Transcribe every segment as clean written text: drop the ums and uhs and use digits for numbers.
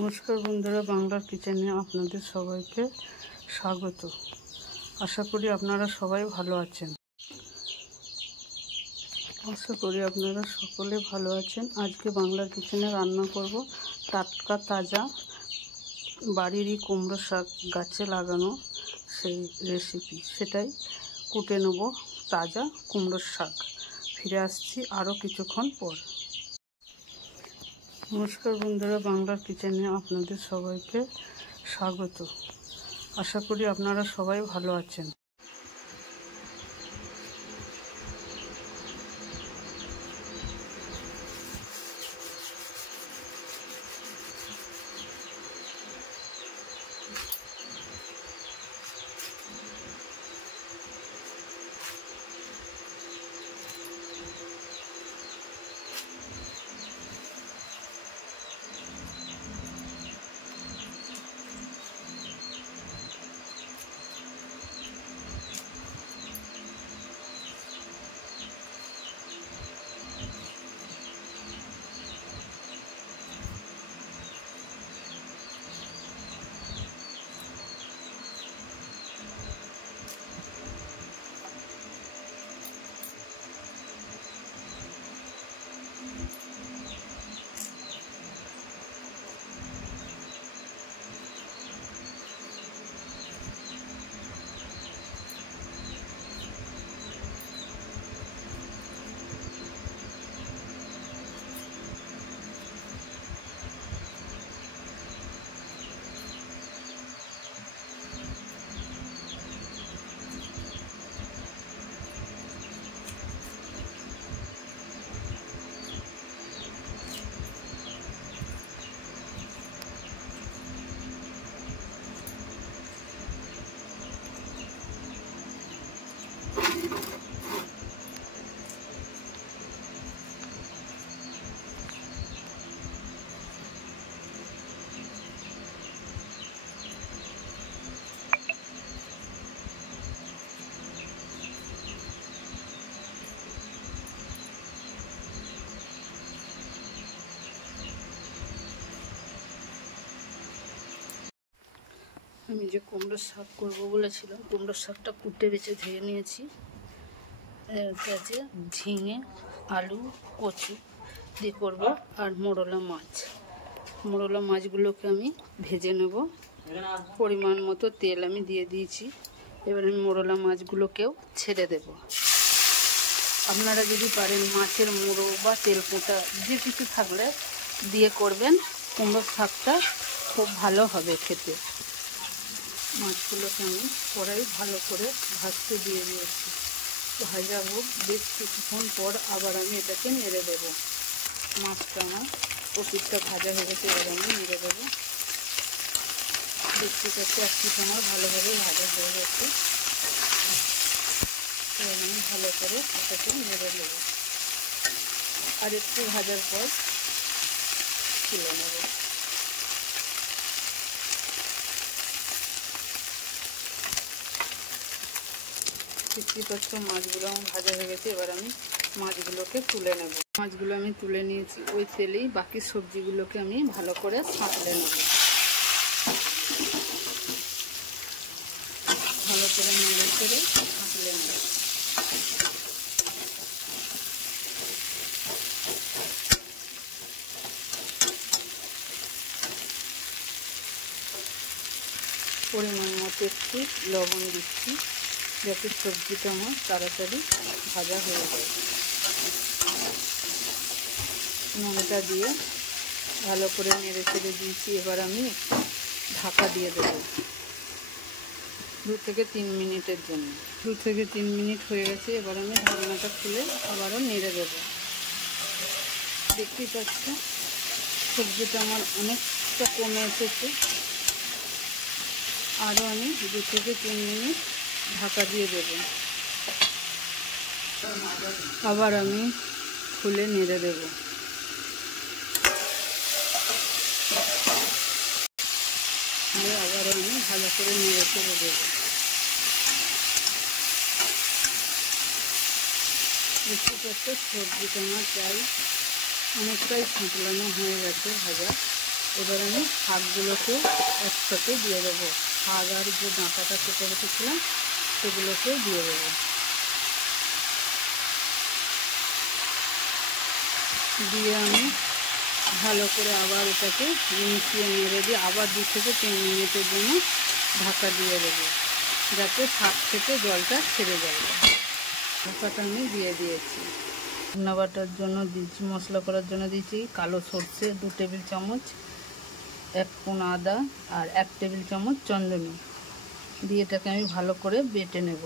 নমস্কার বন্ধুরা, বাংলার কিচেনে আপনাদের সবাইকে স্বাগত। আশা করি আপনারা সবাই ভালো আছেন। আজকে বাংলার কিচেনে রান্না করব টাটকা তাজা বাড়িরই কুমড়ো শাক, গাছে লাগানো সেই রেসিপি। সেটাই কুটে নেব, তাজা কুমড়ো শাক। ফিরে আসছি আরও কিছুক্ষণ পর। নমস্কার বন্ধুরা, বাংলার কিচেনে আপনাদের সবাইকে স্বাগত। আশা করি আপনারা সবাই ভালো আছেন। আমি যে কুমড়ো শাক করবো বলেছিলাম, কুমড়ো শাকটা কুটে বেছে ধুয়ে নিয়েছি। এর কাছে ঝিঙে, আলু, কচু দিয়ে করবো, আর মোরলা মাছগুলোকে আমি ভেজে নেব। পরিমাণ মতো তেল আমি দিয়ে দিয়েছি। এবার আমি মোরলা মাছগুলোকেও ছেড়ে দেব। আপনারা যদি পারেন মাছের মুড়ো বা তেলকোটা যে কিছু থাকলে দিয়ে করবেন, কুমড়ো শাকটা খুব ভালো হবে খেতে। মাছগুলোকে আমি কড়াই ভালো করে ভাজতে দিয়ে দিয়েছি। ভাজা হোক, বেশ কিছুক্ষণ পর আবার আমি এটাকে নেড়ে দেবো। মাছটা আমার প্রতিটা ভাজা হয়ে গেছে, এবার আমি নেড়ে দেবো। দেখতে পাচ্ছি এক পিঠ আমার ভালোভাবে ভাজা হয়ে গেছে। এবার আমি ভালো করে এটাকে নেড়ে দেবো, আর একটু ভাজার পর তুলে নেব। দেখতে পাচ্ছ মাছগুলো আমার ভাজা হয়ে গেছে। এবার আমি মাছগুলোকে তুলে নেব। মাছগুলো আমি তুলে নিয়েছি। ওই তেলেই বাকি সবজিগুলোকে আমি ভালো করে সাঁতলে নেব। ভালো করে নেড়ে করে সাঁতলে নেব। পরিমাণ মতো একটু লবণ দিচ্ছি, যাতে সবজিটা আমার তাড়াতাড়ি ভাজা হয়ে যায়। নুনটা দিয়ে ভালো করে নেড়ে চেড়ে দিয়েছি। এবার আমি একটু ঢাকা দিয়ে দেবো 2 থেকে 3 মিনিটের জন্য। 2 থেকে 3 মিনিট হয়ে গেছে। এবার আমি ঢাকনাটা খুলে আবারও নেড়ে দেবো। দেখতেই পাচ্ছি সবজিটা আমার অনেকটা কমে এসেছে। আরও আমি 2 থেকে 3 মিনিট ঢাকা দিয়ে দেব। আবার আমি খুলে নেড়ে দেব। আবারও আমি ভালো করে নেড়ে চেড়ে দেবো। দেখতে পাচ্ছ সবজিটা আমার প্রায় অনেকটাই সাঁতলানো হয়ে গেছে ভাজা। এবার আমি শাকগুলোকেও একসাথে দিয়ে দেবো। শাক আর যে ডাঁটাটা কেটে রেখেছিলাম সেগুলোকেও দিয়ে দেবো। দিয়ে আমি ভালো করে আবার এটাকে মিশিয়ে নেড়ে দিয়ে আবার 2 থেকে 3 মিনিটের জন্য ঢাকা দিয়ে দেবো, যাতে শাক থেকে জলটা ছেড়ে যায়। ঢাকাটা আমি দিয়ে দিয়েছি। রান্না বাটার জন্য দিচ্ছি, মশলা করার জন্য দিয়েছি কালো সর্ষে 2 টেবিল চামচ, 1 কোন আদা আর 1 টেবিল চামচ চন্দনী দিয়ে এটাকে আমি ভালো করে বেটে নেব।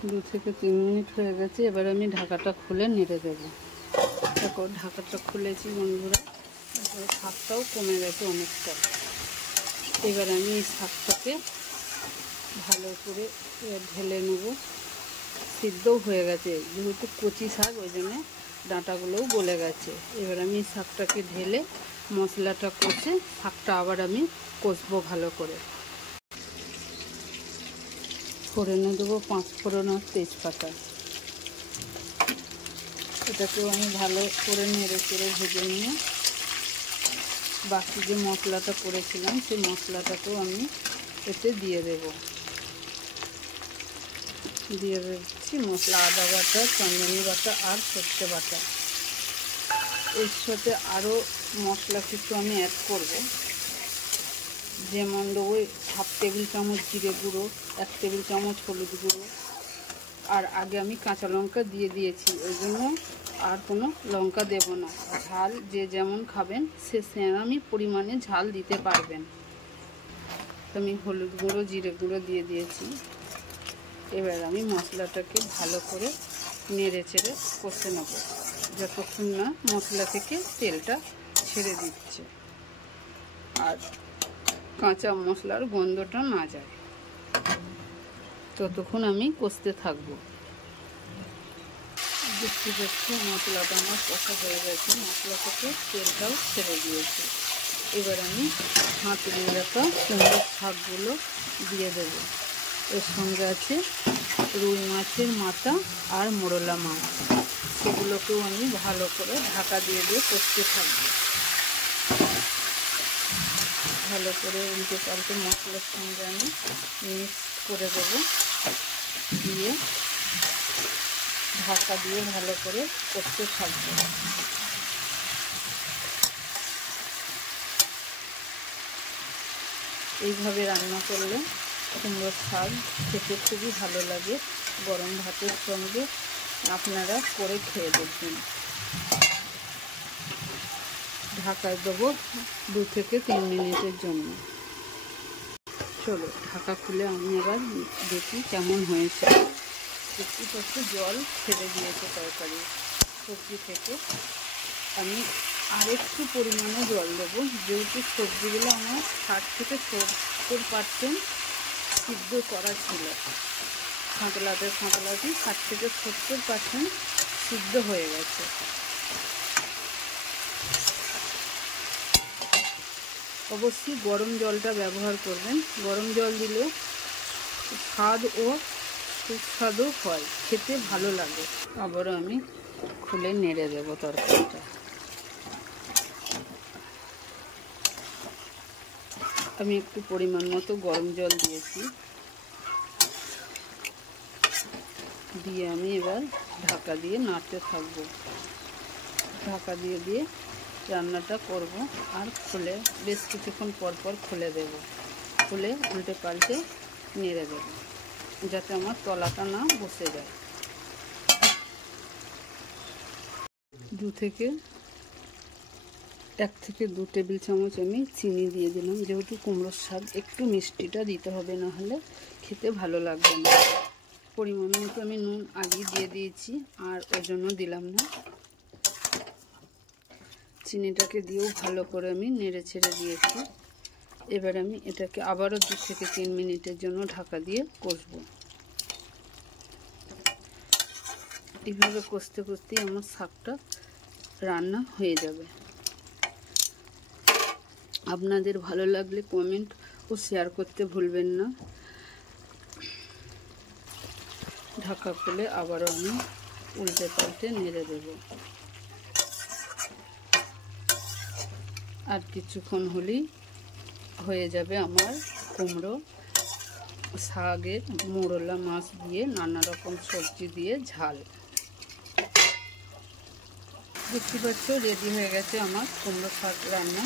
2 থেকে 3 মিনিট হয়ে গেছে। এবার আমি ঢাকাটা খুলে নেড়ে দেবো। দেখো ঢাকাটা খুলেছি বন্ধুরা, শাকটাও কমে গেছে অনেকটা। এবার আমি এই শাকটাকে ভালো করে ঢেলে নেব। সিদ্ধও হয়ে গেছে, যেহেতু কচি শাক ওই জন্য ডাঁটাগুলোও গলে গেছে। এবার আমি শাকটাকে ঢেলে মশলাটা কষে শাকটা আবার আমি কষবো ভালো করে। ফোড়নে দেবো 5 ফোড়ন আর তেজপাতা। এটাকেও আমি ভালো করে নেড়ে চেড়ে ভেজে নিয়ে বাকি যে মশলাটা করেছিলাম সেই মশলাটাকেও আমি এতে দিয়ে দেব। দিয়ে দিচ্ছি মশলা, আদা বাটা, চন্দনী বাটা আর সর্ষে বাটা। এর সাথে আরও মশলা কিছু আমি অ্যাড করব, যেমন দেবো 1/2 টেবিল চামচ জিরে গুঁড়ো, 1 টেবিল চামচ হলুদ গুঁড়ো। আর আগে আমি কাঁচা লঙ্কা দিয়ে দিয়েছি, ওই জন্য আর কোনো লঙ্কা দেব না। ঝাল যে যেমন খাবেন সে আমি পরিমাণে ঝাল দিতে পারবেন। আমি হলুদ গুঁড়ো জিরে গুঁড়ো দিয়ে দিয়েছি। এবার আমি মশলাটাকে ভালো করে নেড়ে চেড়ে কষে নেব, যতক্ষণ না মশলা থেকে তেলটা ছেড়ে দিচ্ছে আর কাঁচা মশলার গন্ধটা না যায়, ততক্ষণ আমি কষতে থাকবো। দেখতে দেখতে মশলাটা আমার কষা হয়ে গেছে, মশলা থেকে তেলটাও ছেড়ে দিয়েছে। এবার আমি হাঁপিয়ে রাখা কুমড়োর শাকগুলো দিয়ে দেবো। এর সঙ্গে আছে রুই মাছের মাথা আর মোরলা মাছ, সেগুলোকেও আমি ভালো করে ঢাকা দিয়ে দিয়ে কষতে থাকবো। ভালো করে উল্টে পাল্টে মশলার সঙ্গে আমি মিক্স করে দেবো, দিয়ে ঢাকা দিয়ে ভালো করে কষতে থাকবো। এইভাবে রান্না করলে কুমড়োর শাক খেতে খুবই ভালো লাগে। গরম ভাতের সঙ্গে আপনারা করে খেয়ে দেখবেন। ঢাকায় দেবো 2 থেকে 3 মিনিটের জন্য। চলো ঢাকা খুলে আমি এবার দেখি কেমন হয়েছে। একটু জল ছেড়ে দিয়েছে তরকারি সবজি থেকে। আমি আরেকটু পরিমাণে জল দেবো, যেহেতু সবজিগুলো আমার 60 থেকে 70% সিদ্ধ করা ছিল। সাঁতলাতে 60 থেকে 70% সিদ্ধ হয়ে গেছে। অবশ্যই গরম জলটা ব্যবহার করবেন। গরম জল দিলে স্বাদ ও সুস্বাদু হয়, খেতে ভালো লাগে। আবারও আমি খুলে নেড়ে দেবো তরকারিটা। আমি একটু পরিমাণ মতো গরম জল দিয়েছি, দিয়ে আমি এবার ঢাকা দিয়ে নাড়তে থাকবো। ঢাকা দিয়ে দিয়ে রান্নাটা করব আর খুলে বেশ কিছুক্ষণ পর পর খুলে দেব। খুলে উল্টে পাল্টে নেড়ে দেব, যাতে আমার তলাটা না বসে যায়। 1 থেকে 2 টেবিল চামচ আমি চিনি দিয়ে দিলাম, যেহেতু কুমড়োর শাক একটু মিষ্টিটা দিতে হবে, না হলে খেতে ভালো লাগবে না। পরিমাণ মতো আমি নুন আগে দিয়ে দিয়েছি, আর ওই জন্য দিলাম না। চিনিটাকে দিয়েও ভালো করে আমি নেড়ে ছেড়ে দিয়েছি। এবার আমি এটাকে আবারও 2 থেকে 3 মিনিটের জন্য ঢাকা দিয়ে কষবো। এইভাবে কষতে কষতেই আমার শাকটা রান্না হয়ে যাবে। আপনাদের ভালো লাগলে কমেন্ট ও শেয়ার করতে ভুলবেন না। ঢাকা খুলে আবারও আমি উল্টে পাল্টে নেড়ে দেব। আর কিছুক্ষণ হলেই হয়ে যাবে আমার কুমড়ো শাকের মোরলা মাছ দিয়ে নানা রকম সবজি দিয়ে ঝাল। দেখতে পাচ্ছ রেডি হয়ে গেছে আমার কুমড়ো শাক রান্না।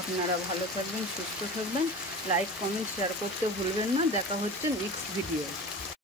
আপনারা ভালো থাকবেন, সুস্থ থাকবেন, লাইক কমেন্ট শেয়ার করতে ভুলবেন না। দেখা হচ্ছে নেক্সট ভিডিও।